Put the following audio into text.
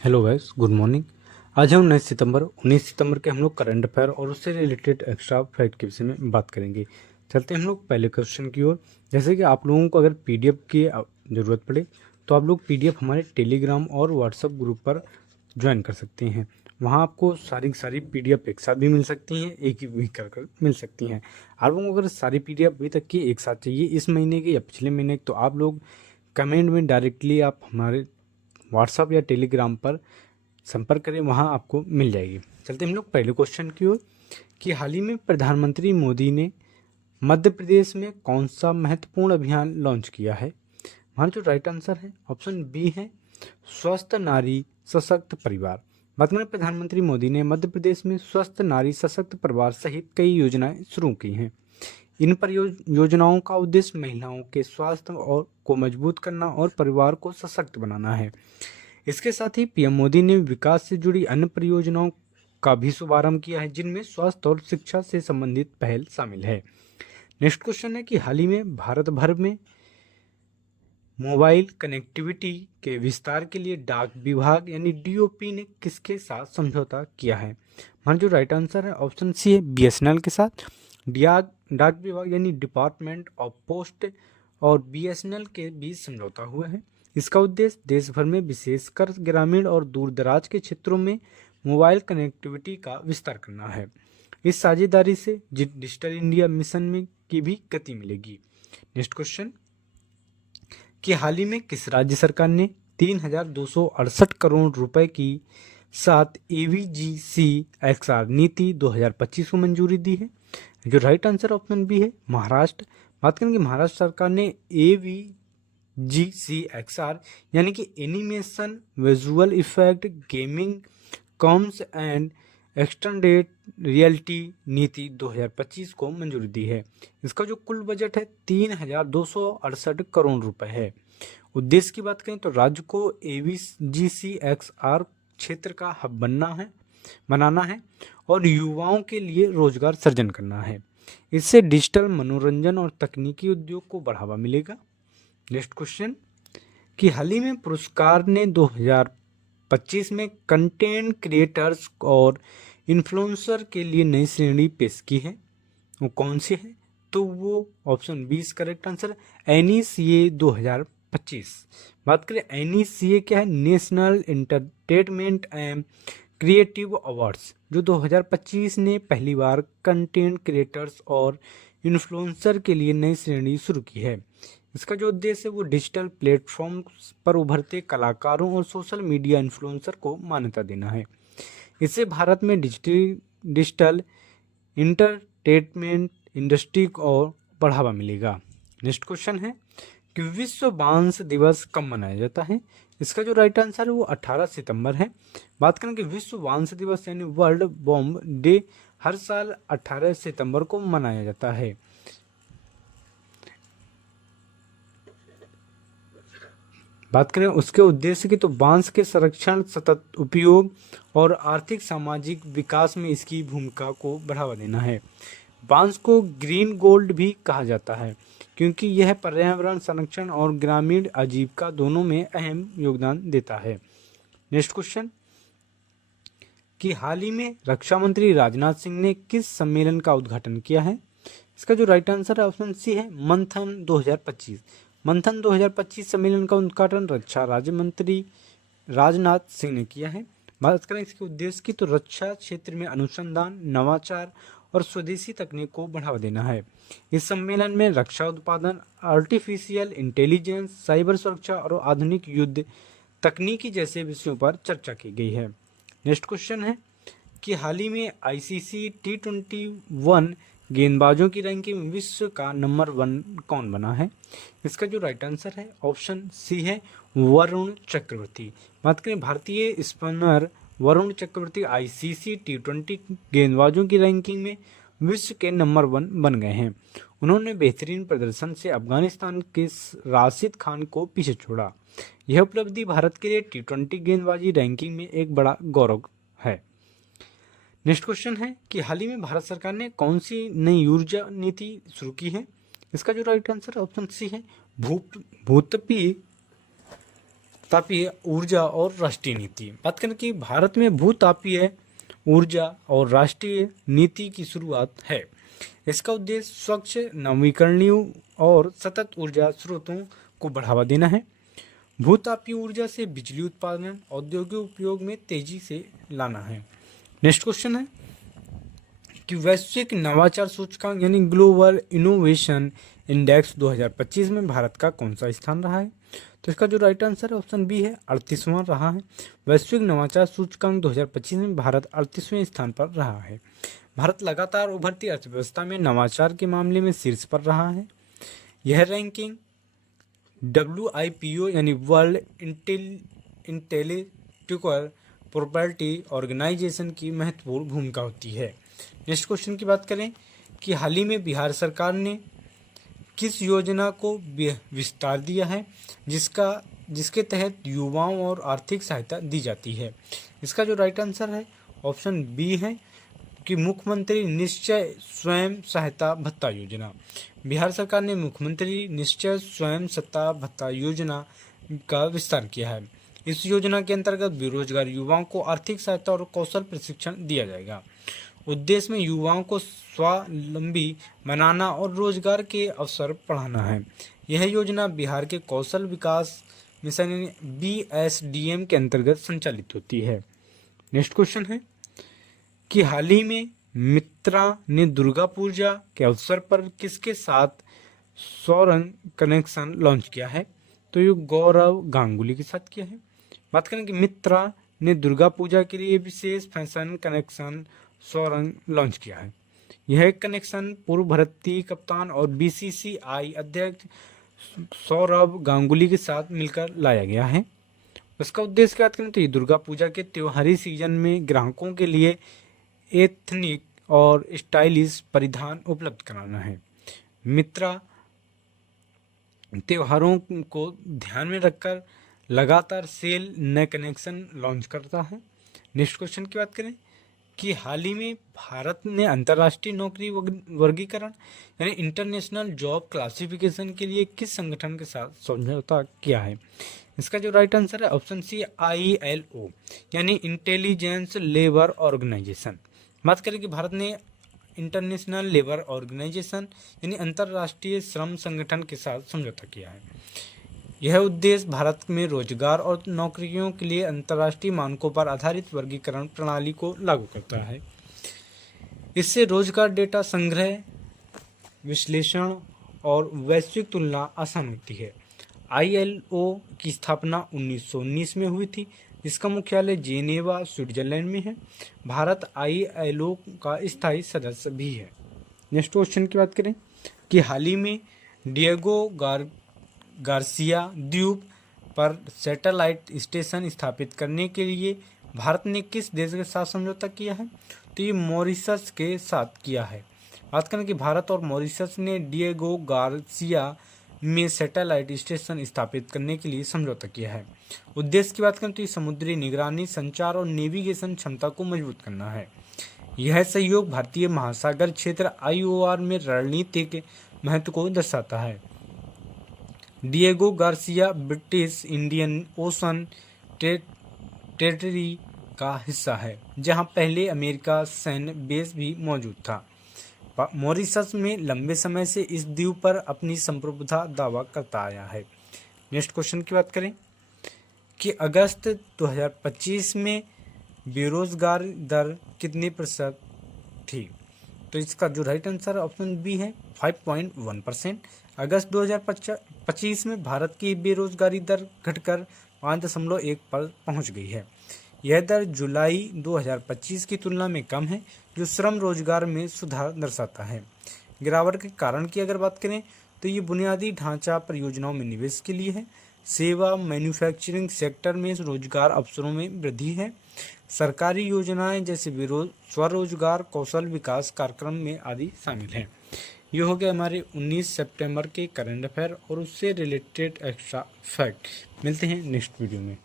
Hello guys, good morning. आज हम 19 सितंबर के हम लोग करंट अफेयर और उससे रिलेटेड एक्स्ट्रा फैक्ट के विषय में बात करेंगे। चलते हैं हम लोग पहले क्वेश्चन की ओर। जैसे कि आप लोगों को अगर पीडीएफ की ज़रूरत पड़े तो आप लोग पीडीएफ हमारे टेलीग्राम और व्हाट्सएप ग्रुप पर ज्वाइन कर सकते हैं। वहाँ आपको सारी की सारी पीडीएफ एक साथ भी मिल सकती हैं, एक ही वीक कर मिल सकती हैं। आप लोगों को अगर सारी पीडीएफ अभी तक की एक साथ चाहिए, इस महीने की या पिछले महीने की, तो आप लोग कमेंट में डायरेक्टली आप हमारे व्हाट्सएप या टेलीग्राम पर संपर्क करें, वहाँ आपको मिल जाएगी। चलते हम लोग पहले क्वेश्चन की ओर कि हाल ही में प्रधानमंत्री मोदी ने मध्य प्रदेश में कौन सा महत्वपूर्ण अभियान लॉन्च किया है। हमारा जो राइट आंसर है ऑप्शन बी है, स्वस्थ नारी सशक्त परिवार। बात करें प्रधानमंत्री मोदी ने मध्य प्रदेश में स्वस्थ नारी सशक्त परिवार सहित कई योजनाएं शुरू की हैं। इन योजनाओं का उद्देश्य महिलाओं के स्वास्थ्य और को मजबूत करना और परिवार को सशक्त बनाना है। इसके साथ ही पीएम मोदी ने विकास से जुड़ी अन्य परियोजनाओं का भी शुभारंभ किया है, जिनमें स्वास्थ्य और शिक्षा से संबंधित पहल शामिल है। नेक्स्ट क्वेश्चन है कि हाल ही में भारत भर में मोबाइल कनेक्टिविटी के विस्तार के लिए डाक विभाग यानी डीओपी ने किसके साथ समझौता किया है। हमारा जो राइट आंसर है ऑप्शन सी है, बीएसएनएल के साथ। डाक विभाग यानी डिपार्टमेंट ऑफ पोस्ट और बीएसएनएल के बीच समझौता हुआ है। इसका उद्देश्य देश भर में विशेषकर ग्रामीण और दूर दराज के क्षेत्रों में मोबाइल कनेक्टिविटी का विस्तार करना है। इस साझेदारी से डिजिटल इंडिया मिशन में की भी गति मिलेगी। नेक्स्ट क्वेश्चन कि हाल ही में किस राज्य सरकार ने 3,268 करोड़ रुपए की साथ एवीजीसी एक्सआर नीति 2025 को मंजूरी दी है। जो राइट आंसर ऑप्शन बी है, महाराष्ट्र। बात करेंगे महाराष्ट्र सरकार ने एवीजीसी एक्सआर यानी कि animation, visual effect, gaming, comics and extended reality नीति 2025 को मंजूरी दी है। इसका जो कुल बजट है 3,268 करोड़ रुपए है। उद्देश्य की बात करें तो राज्य को एवीजीसीएक्सआर क्षेत्र का हब बनाना है और युवाओं के लिए रोजगार सृजन करना है। इससे डिजिटल मनोरंजन और तकनीकी उद्योग को बढ़ावा मिलेगा। नेक्स्ट क्वेश्चन कि हाल ही में पुरस्कार ने 2025 में कंटेंट क्रिएटर्स और इन्फ्लुएंसर के लिए नई श्रेणी पेश की है। वो कौन सी है? तो वो ऑप्शन 20 करेक्ट आंसर, एनईसीए 2025। बात करें एनईसीए क्या है, national entertainment and creative awards, जो 2025 ने पहली बार कंटेंट क्रिएटर्स और इन्फ्लुएंसर के लिए नई श्रेणी शुरू की है। इसका जो उद्देश्य है वो डिजिटल प्लेटफॉर्म पर उभरते कलाकारों और सोशल मीडिया इन्फ्लुएंसर को मान्यता देना है। इससे भारत में डिजिटल इंटरटेनमेंट इंडस्ट्री को बढ़ावा मिलेगा। नेक्स्ट क्वेश्चन है कि विश्व बांस दिवस कब मनाया जाता है। इसका जो राइट आंसर है वो 18 सितंबर है। बात करें कि विश्व बांस दिवस यानी वर्ल्ड बॉम्ब डे हर साल 18 सितंबर को मनाया जाता है। बात करें उसके उद्देश्य की तो बांस के संरक्षण, सतत उपयोग और आर्थिक सामाजिक विकास में इसकी भूमिका को बढ़ावा देना है। बांस को ग्रीन गोल्ड भी कहा जाता है क्योंकि यह पर्यावरण संरक्षण और ग्रामीण आजीविका दोनों में अहम योगदान देता है। नेक्स्ट क्वेश्चन कि हाल ही में रक्षा मंत्री राजनाथ सिंह ने किस सम्मेलन का उद्घाटन किया है। इसका जो राइट आंसर है ऑप्शन सी है, मंथन 2025। मंथन 2025 सम्मेलन का उद्घाटन रक्षा राज्य मंत्री राजनाथ सिंह ने किया है। बात करें इसके उद्देश्य की तो रक्षा क्षेत्र में अनुसंधान, नवाचार और स्वदेशी तकनीक को बढ़ावा देना है। इस सम्मेलन में रक्षा उत्पादन, आर्टिफिशियल इंटेलिजेंस, साइबर सुरक्षा और आधुनिक युद्ध तकनीकी जैसे विषयों पर चर्चा की गई है। नेक्स्ट क्वेश्चन है कि हाल ही में आईसीसी T21 गेंदबाजों की रैंकिंग में विश्व का नंबर 1 कौन बना है। इसका जो राइट आंसर है ऑप्शन सी है, वरुण चक्रवर्ती। बात करें भारतीय spinner Varun Chakravarthy ICC T20 गेंदबाजों की रैंकिंग में विश्व के नंबर 1 बन गए हैं। उन्होंने बेहतरीन प्रदर्शन से अफगानिस्तान के राशिद खान को पीछे छोड़ा। यह उपलब्धि भारत के लिए T20 गेंदबाजी रैंकिंग में एक बड़ा गौरव है। नेक्स्ट क्वेश्चन है कि हाल ही में भारत सरकार ने कौन सी नई ऊर्जा नीति शुरू की है। इसका जो राइट आंसर ऑप्शन सी है, भूतत्वीय तापीय ऊर्जा और राष्ट्रीय नीति। बात करें कि भारत में भूतापीय ऊर्जा और राष्ट्रीय नीति की शुरुआत है। इसका उद्देश्य स्वच्छ, नवीकरणीय और सतत ऊर्जा स्रोतों को बढ़ावा देना है। भूतापीय ऊर्जा से बिजली उत्पादन, औद्योगिक उपयोग में तेजी से लाना है। नेक्स्ट क्वेश्चन है कि वैश्विक नवाचार सूचकांक यानी ग्लोबल इनोवेशन इंडेक्स 2025 में भारत का कौन सा स्थान रहा है? तो इसका जो राइट आंसर है ऑप्शन बी है, 38वां रहा है। वैश्विक नवाचार सूचकांक 2025 में भारत 38वें स्थान पर रहा है। भारत लगातार उभरती अर्थव्यवस्था में नवाचार के मामले में शीर्ष पर रहा है। यह रैंकिंग WIPO यानी वर्ल्ड इंटेलेक्चुअल प्रॉपर्टी ऑर्गेनाइजेशन की महत्वपूर्ण भूमिका होती है। नेक्स्ट क्वेश्चन की बात करें कि हाल ही में बिहार सरकार ने किस योजना को विस्तार दिया है जिसके तहत युवाओं और आर्थिक सहायता दी जाती है? इसका जो राइट आंसर है ऑप्शन बी है कि मुख्यमंत्री निश्चय स्वयं सहायता भत्ता योजना। बिहार सरकार ने मुख्यमंत्री निश्चय स्वयं सहायता भत्ता योजना का विस्तार किया है। इस योजना के अंतर्गत बेरोजगार युवाओं को आर्थिक सहायता और कौशल प्रशिक्षण दिया जाएगा। उद्देश्य में युवाओं को स्वावलंबी बनाना और रोजगार के अवसर बढ़ाना है। यह योजना बिहार के कौशल विकास मिशन यानी BSDM के अंतर्गत संचालित होती है। नेक्स्ट क्वेश्चन है कि हाल ही में मित्रा ने दुर्गा पूजा के अवसर पर किसके साथ सौरंग कनेक्शन लॉन्च किया है? तो ये गौरव गांगुली के साथ किया है। बात करें कि मित्रा ने दुर्गा पूजा के लिए विशेष फैशन कनेक्शन सौरंग लॉन्च किया है। यह कनेक्शन पूर्व भारतीय कप्तान और BCCI अध्यक्ष सौरव गांगुली के साथ मिलकर लाया गया है। उसका उद्देश्य क्या करें तो ये दुर्गा पूजा के त्योहारी सीजन में ग्राहकों के लिए एथनिक और स्टाइलिश परिधान उपलब्ध कराना है। मित्रा त्योहारों को ध्यान में रखकर लगातार सेल नए कनेक्शन लॉन्च करता है। नेक्स्ट क्वेश्चन की बात करें कि हाल ही में भारत ने अंतर्राष्ट्रीय नौकरी वर्गीकरण यानी इंटरनेशनल जॉब क्लासिफिकेशन के लिए किस संगठन के साथ समझौता किया है? इसका जो राइट आंसर है ऑप्शन सी ILO यानी इंटेलिजेंस लेबर ऑर्गेनाइजेशन। बात करें कि भारत ने इंटरनेशनल लेबर ऑर्गेनाइजेशन यानी अंतर्राष्ट्रीय श्रम संगठन के साथ समझौता किया है। यह उद्देश्य भारत में रोजगार और नौकरियों के लिए अंतर्राष्ट्रीय मानकों पर आधारित वर्गीकरण प्रणाली को लागू करता है। इससे रोजगार डेटा संग्रह, विश्लेषण और वैश्विक तुलना आसान होती है। ILO की स्थापना 1919 में हुई थी। इसका मुख्यालय जेनेवा स्विट्जरलैंड में है। भारत ILO का स्थायी सदस्य भी है। नेक्स्ट क्वेश्चन की बात करें कि हाल ही में डिएगो गार्सिया द्वीप पर सैटेलाइट स्टेशन स्थापित करने के लिए भारत ने किस देश के साथ समझौता किया है? तो ये मॉरिशस के साथ किया है। बात करें कि भारत और मॉरिशस ने डिएगो गार्सिया में सैटेलाइट स्टेशन स्थापित करने के लिए समझौता किया है। उद्देश्य की बात करें तो समुद्री निगरानी, संचार और नेविगेशन क्षमता को मजबूत करना है। यह सहयोग भारतीय महासागर क्षेत्र IOR में रणनीतिक महत्व को दर्शाता है। Diego Garcia British Indian ocean territory का हिस्सा है, जहां पहले अमेरिका सैन्य बेस भी मौजूद था। मॉरिशस में लंबे समय से इस द्वीप पर अपनी संप्रभुता दावा करता आया है। नेक्स्ट क्वेश्चन की बात करें कि अगस्त 2025 में बेरोजगार दर कितने प्रतिशत थी? तो इसका जो राइट आंसर ऑप्शन बी है 5.1%। अगस्त 2025 में भारत की बेरोजगारी दर घटकर 5.1 पर पहुंच गई है। यह दर जुलाई 2025 की तुलना में कम है, जो श्रम रोजगार में सुधार दर्शाता है। गिरावट के कारण की अगर बात करें तो ये बुनियादी ढांचा परियोजनाओं में निवेश के लिए है। सेवा मैन्युफैक्चरिंग सेक्टर में रोजगार अवसरों में वृद्धि है। सरकारी योजनाएं जैसे स्वरोजगार कौशल विकास कार्यक्रम में आदि शामिल हैं। ये हो गया हमारे 19 सितंबर के करंट अफेयर और उससे रिलेटेड एक्स्ट्रा फैक्ट। मिलते हैं नेक्स्ट वीडियो में।